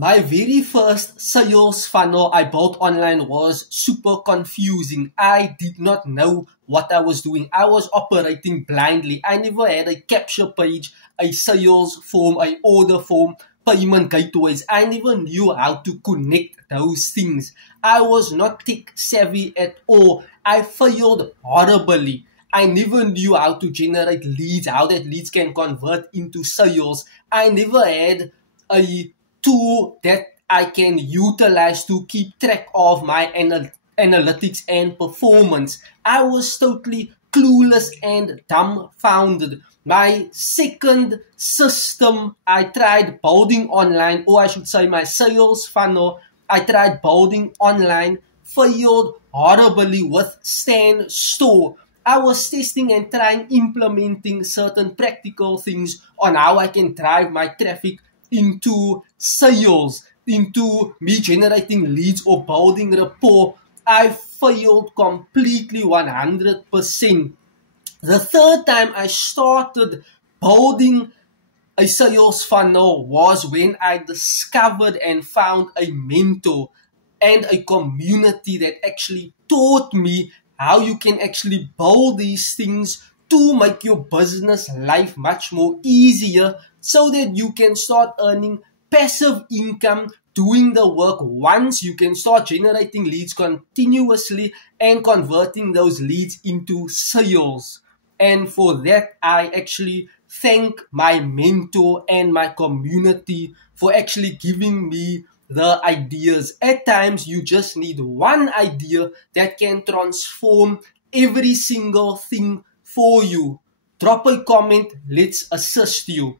My very first sales funnel I built online was super confusing. I did not know what I was doing. I was operating blindly. I never had a capture page, a sales form, a order form, payment gateways. I never knew how to connect those things. I was not tech savvy at all. I failed horribly. I never knew how to generate leads, how that leads can convert into sales. I never had a tool that I can utilize to keep track of my analytics and performance. I was totally clueless and dumbfounded. My second system I tried building online, or I should say my sales funnel, I tried building online, failed horribly with Stan Store. I was testing and trying implementing certain practical things on how I can drive my traffic into sales, into me generating leads or building rapport. I failed completely 100%. The third time I started building a sales funnel was when I discovered and found a mentor and a community that actually taught me how you can actually build these things to make your business life much more easier so that you can start earning passive income doing the work once. You can start generating leads continuously and converting those leads into sales. And for that, I actually thank my mentor and my community for actually giving me the ideas. At times, you just need one idea that can transform every single thing for you. Drop a comment, let's assist you.